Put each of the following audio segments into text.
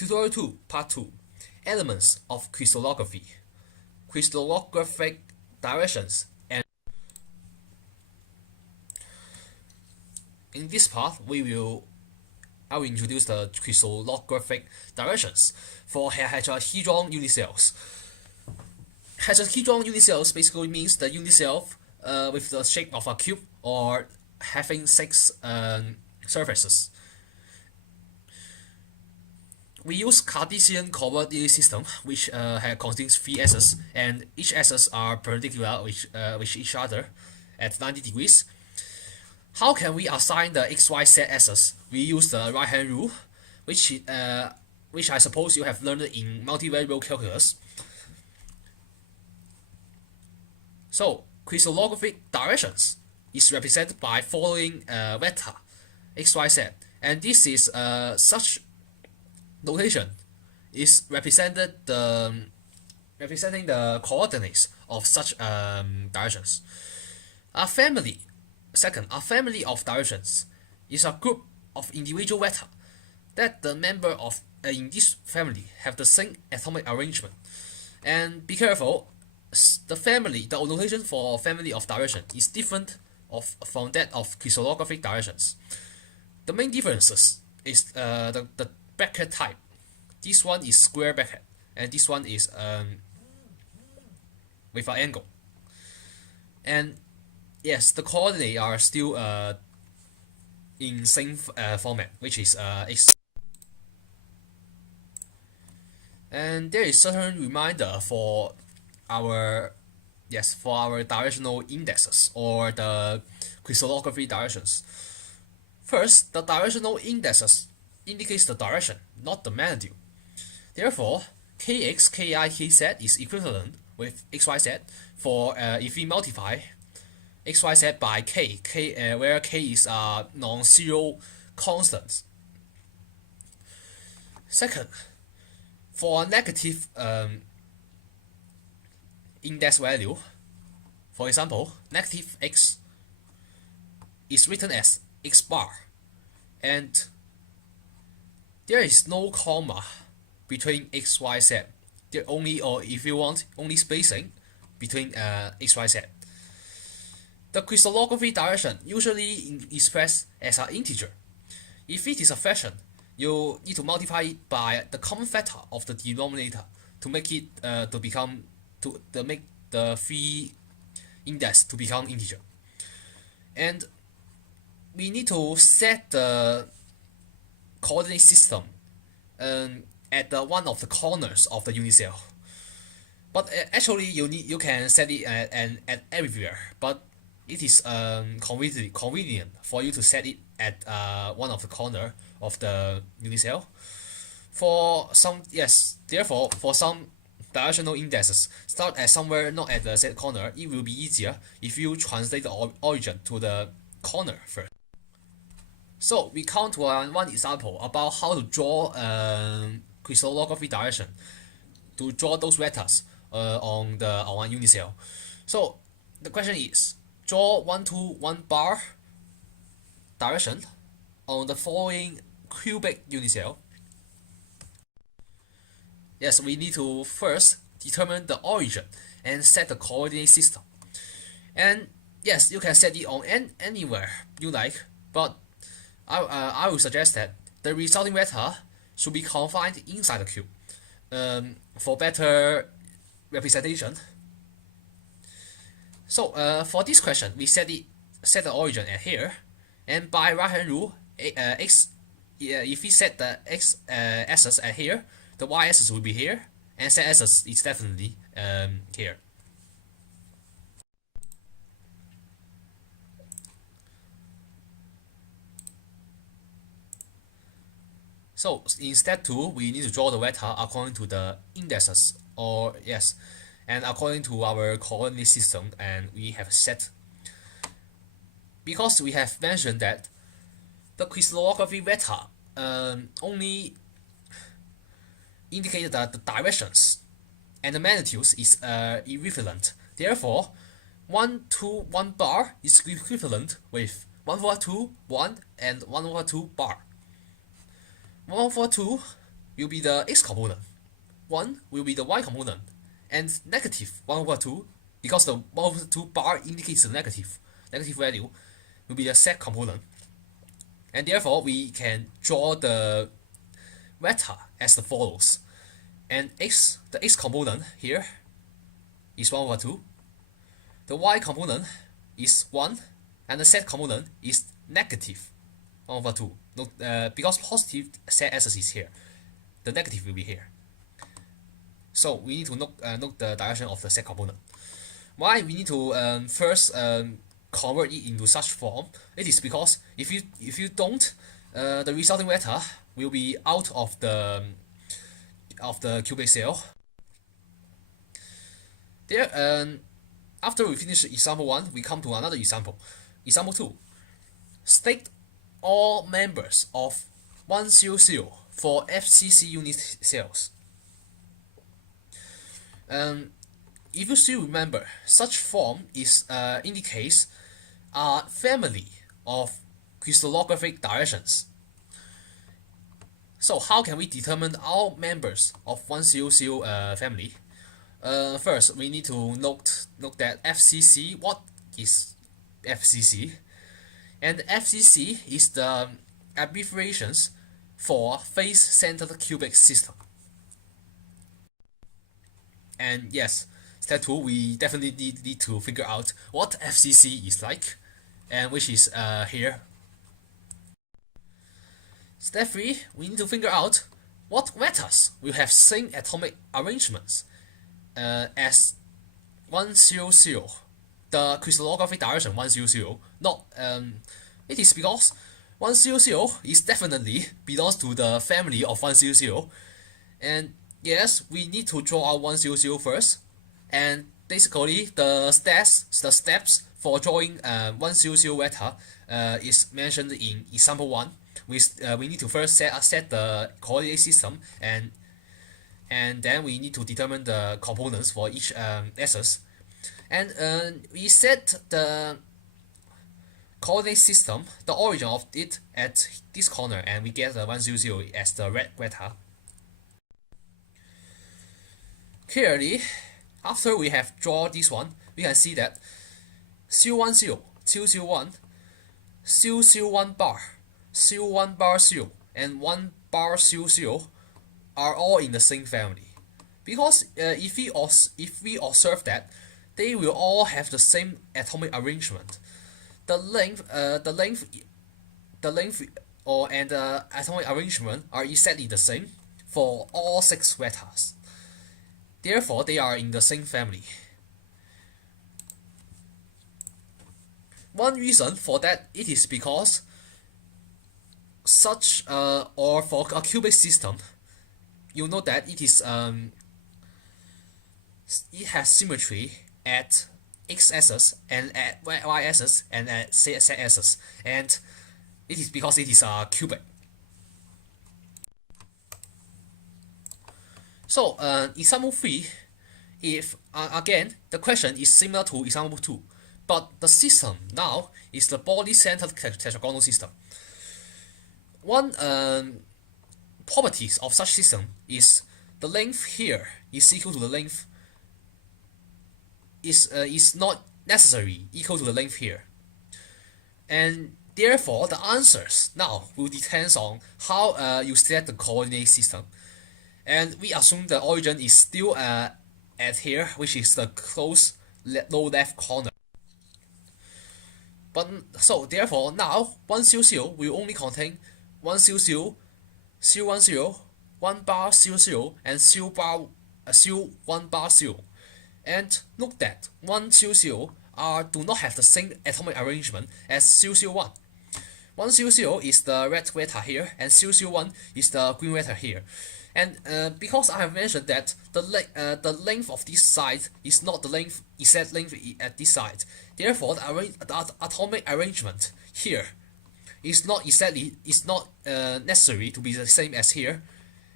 Tutorial 2, Part 2, Elements of Crystallography, Crystallographic Directions, and in this part I will introduce the crystallographic directions for heterohedron unicells. Heterohedron unicells basically means the unicell with the shape of a cube or having 6 surfaces. We use Cartesian coordinate system, which contains 3 axes, and each axis are perpendicular with each other at 90 degrees. How can we assign the XYZ axis? We use the right-hand rule, which I suppose you have learned in multivariable calculus. So, crystallographic directions is represented by following vector XYZ, and this is such notation is representing the coordinates of such directions. A family of directions is a group of individual vectors that the member of in this family have the same atomic arrangement. And be careful, the notation for family of direction is different from that of crystallographic directions. The main differences is the bracket type. This one is square bracket, and this one is with an angle. And yes, the coordinates are still in same format, which is x. And there is certain reminder for our directional indexes or the crystallography directions. First, the directional indexes indicates the direction, not the magnitude. Therefore, kx, ki, kz is equivalent with xyz for if we multiply xyz by k, where k is a non-zero constant. Second, for a negative index value, for example, negative x is written as x bar, and there is no comma between x, y, z. There only, or if you want, only spacing between x, y, z. The crystallography direction usually expressed as an integer. If it is a fraction, you need to multiply it by the common factor of the denominator to make it make the free index to become integer. And we need to set the coordinate system at one of the corners of the unicell. But actually, you can set it at everywhere. But it is convenient for you to set it at one of the corner of the unicell. Therefore, for some directional indexes start at somewhere not at the set corner, it will be easier if you translate the origin to the corner first. So we count one example about how to draw crystallography direction to draw those vectors on one unicell. So the question is, draw 1 to 1 bar direction on the following cubic unicell. Yes, we need to first determine the origin and set the coordinate system. And yes, you can set it on anywhere you like, but I will suggest that the resulting vector should be confined inside the cube for better representation. So for this question, we set the origin at here, and by right-hand rule, if we set the x axis at here, the y axis will be here, and z axis is definitely here. So in step 2, we need to draw the vector according to the indexes, and according to our coordinate system, and we have set. Because we have mentioned that the crystallography vector only indicated that the directions and the magnitudes is equivalent. Therefore, 1 to 1 bar is equivalent with 1/2, 1 and 1/2 bar. 1/2 will be the x component, 1 will be the y component, and negative 1/2, because the 1/2 bar indicates the negative value, will be the z component. And therefore, we can draw the vector as the follows. And the x component here is 1/2, the y component is 1, and the z component is negative 1/2. Because positive z-axis is here, the negative will be here. So we need to note the direction of the z component. Why we need to first convert it into such form? It is because if you don't, the resulting vector will be out of the cubic cell. There, after we finish example 1, we come to another example. Example 2. State all members of 100 for FCC unit cells. If you still remember, such form is indicates a family of crystallographic directions. So how can we determine all members of 100 family? First, we need to note that FCC. What is FCC? And FCC is the abbreviations for face-centered cubic system. And yes, step 2, we definitely need to figure out what FCC is like, and which is here. Step 3, we need to figure out what vectors will have same atomic arrangements as 100, the crystallographic direction 100. Not it is because 100 is definitely belongs to the family of 100, and yes, we need to draw out 100 first, and basically the steps for drawing 100 vector is mentioned in example 1. We need to first set the coordinate system, and then we need to determine the components for each axis, and we set the coordinate system, the origin of it, at this corner, and we get the 100 as the red vector. Clearly, after we have drawn this one, we can see that C10, 201, C01 bar, C1 bar C, and 1 bar C are all in the same family. Because if we observe that they will all have the same atomic arrangement, the length and the atomic arrangement are exactly the same for all 6 vectors. Therefore, they are in the same family. One reason for that, it is because such or for a cubic system, you know that it is it has symmetry at x-axis and at y-axis and at z-axis, and it is because it is a cubic. So example 3, if again the question is similar to example 2, but the system now is the body-centered tetragonal system. One properties of such system is the length here is equal to the length is not necessarily equal to the length here, and therefore the answers now will depend on how you set the coordinate system. And we assume the origin is still at here, which is the close low left corner. But so therefore now 100 will only contain 100, C10, 1 bar C0, and C1 bar C. And note that 100 do not have the same atomic arrangement as C01. 100 is the red vector here, and C01 is the green vector here. And because I have mentioned that the length of this side is not the exact length at this side, therefore the atomic arrangement here is not necessary to be the same as here.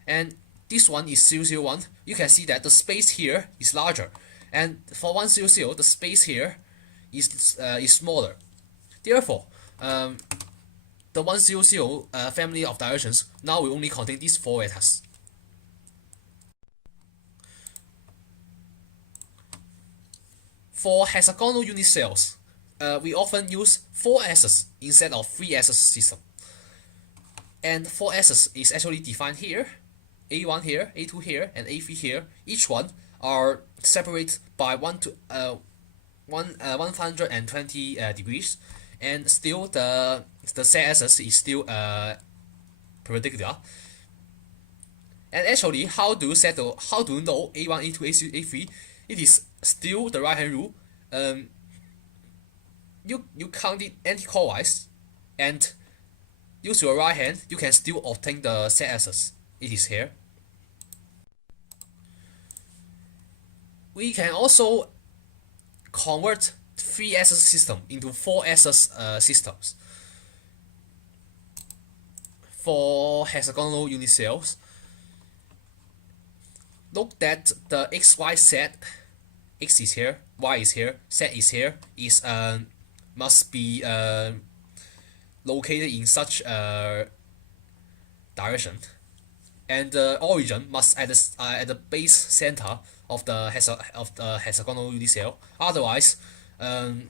And this one is 001. You can see that the space here is larger, and for 100 the space here is smaller. Therefore, the 100 family of directions now will only contain these 4 vectors. For hexagonal unit cells, we often use 4S's instead of 3S's system. And 4S's is actually defined here, A1 here, A2 here, and A3 here. Each one are separated by 120 degrees, and still the z-axis is still perpendicular. And actually, how do you know A1, A2, A3? It is still the right hand rule. You count it anti-clockwise, and use your right hand. You can still obtain the z-axis. It is here. We can also convert 3S system into 4S systems. For hexagonal unit cells, note that the x, y, z, x is here, y is here, z is here, must be located in such a direction, and the origin must at the base center of the hexagonal unit cell. Otherwise, the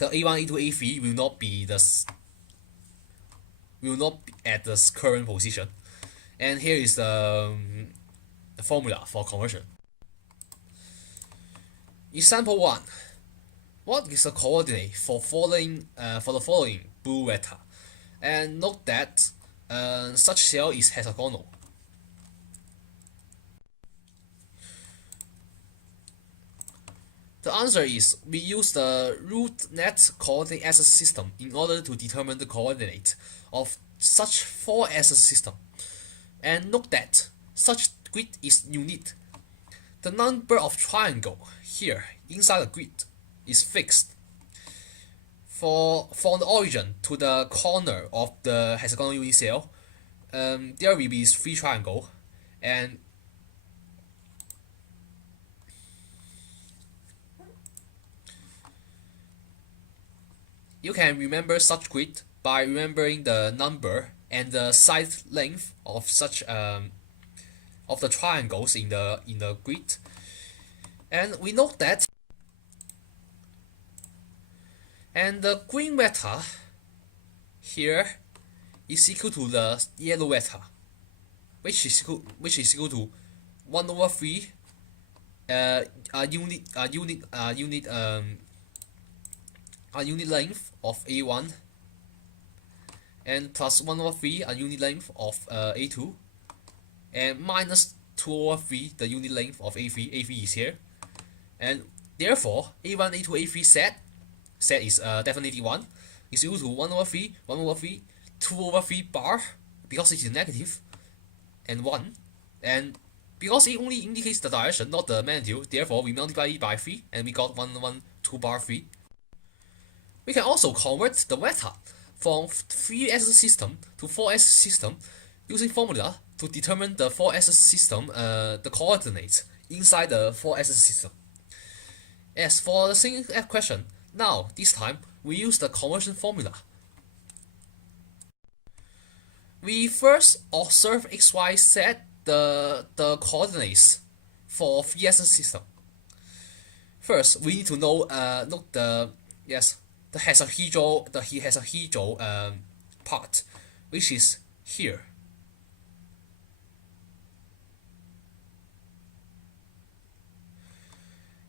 A1, A2, A3 will not be at the current position. And here is the formula for conversion. Example 1. What is the coordinate for the following blue vector? And note that such cell is hexagonal. The answer is we use the root net coordinate axis system in order to determine the coordinate of such 4S system. And note that such grid is unique. The number of triangle here inside the grid is fixed. From the origin to the corner of the hexagonal unit cell, there will be 3 triangles, and you can remember such grid by remembering the number and the side length of such of the triangles in the grid. And we note that the green vector here is equal to the yellow vector, which is equal to 1/3 unit length of A1, and plus 1/3 unit length of A2, and minus 2/3 the unit length of A3. A3 is here, and therefore A1, A2, A3 set is definitely 1 is equal to 1/3, 1/3, 2/3 bar, because it is negative, and 1, and because it only indicates the direction, not the magnitude, therefore we multiply it by 3 and we got 1, 1, 2 bar 3. We can also convert the vector from 3S system to 4S system using formula to determine the 4S system the coordinates inside the 4S system. As for the same question, now this time we use the conversion formula. We first observe x, y, z the coordinates for 3S system. First, we need to know note the hexahedral part, which is here.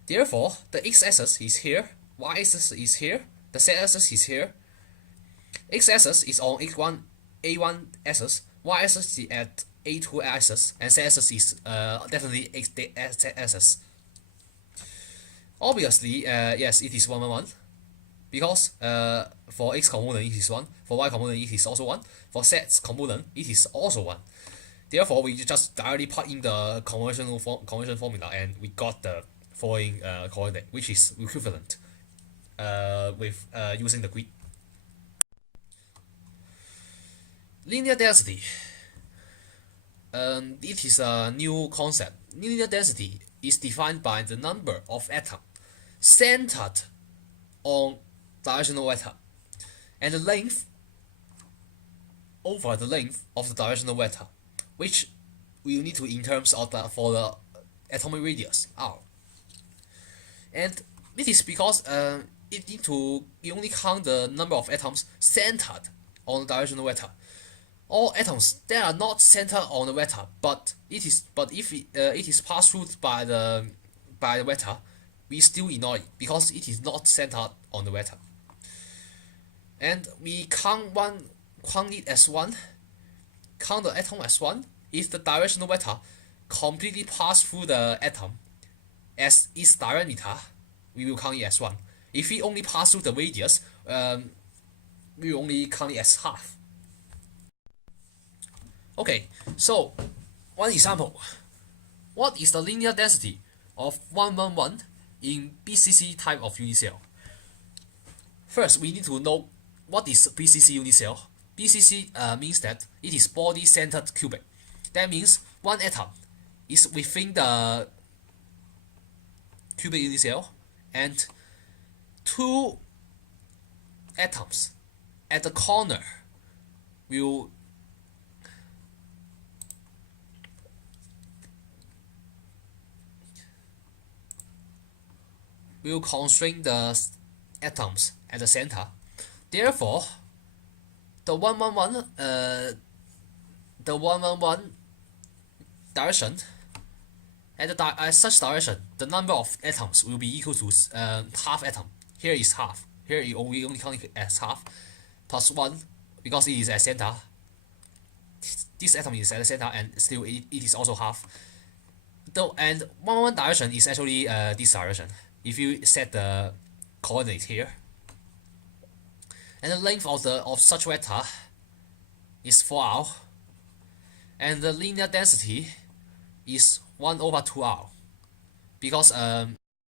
Therefore, the x-axis is here, y-axis is here, the z-axis is here. X-axis is on A1 axis, y-axis is at A2 axis, and z-axis is definitely z-axis. Obviously, yes, it is 1, 1, 1. Because for x component it is 1, for y component it is also 1, for z component it is also 1. Therefore, we just directly put in the conversion formula and we got the following coordinate, which is equivalent with using the grid. Linear density. It is a new concept. Linear density is defined by the number of atoms centered on directional vector, and the length over the length of the directional vector, which we need to in terms of for the atomic radius r. And It is because you only count the number of atoms centered on the directional vector. All atoms that are not centered on the vector, but if it is passed through by the vector, we still ignore it because it is not centered on the vector. And we count it as one, count the atom as one if the directional vector completely pass through the atom as its diameter. We will count it as one. If we only pass through the radius, we will only count it as half. Okay, so one example. What is the linear density of 111 in BCC type of unit cell? First, we need to know what is BCC unit cell. BCC means that it is body-centered cubic. That means one atom is within the cubic unit cell, and two atoms at the corner will constrain the atoms at the center. Therefore, the 111 direction at such direction, the number of atoms will be equal to half atom. Here is half. Here we only count it as half, plus 1 because it is at center. This atom is at the center, and still it is also half. And 111 direction is actually this direction. If you set the coordinates here, and the length of such vector is 4r, and the linear density is 1/2r, because